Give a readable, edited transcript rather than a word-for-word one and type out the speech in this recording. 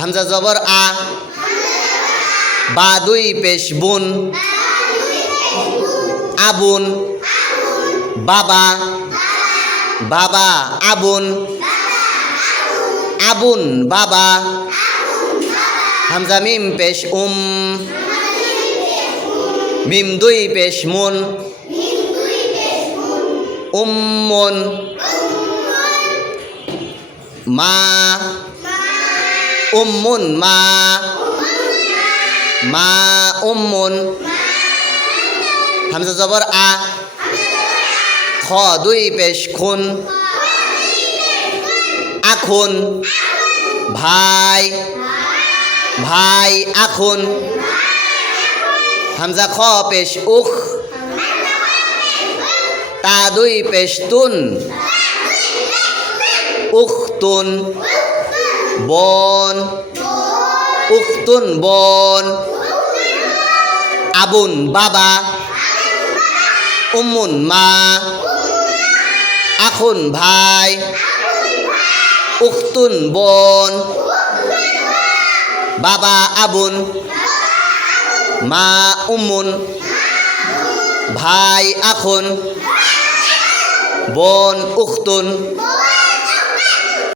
হামজা জবর আ, বা দুই পেশ বুন, আবুন, বাবা, বাবা আবুন, আবুন বাবা। হামজা মিম পেশ মিম দুই পেশ মুন, উম্মুন, মা, উম্মুন মা, মা উম্মুন। হামজা জবর আ, খ দুই পেশ খুন, আখুন, ভাই, ভাই আখুন। হামজা খ পেশ উখ, তা দুই পেশ তুন, উখতুন, বোন, উখতুন বোন। আবুন বাবা, উম্মুন মা, আখুন ভাই, উখতুন বোন, বাবা আবুন, মা উম্মুন, ভাই আখুন, বোন উখতুন।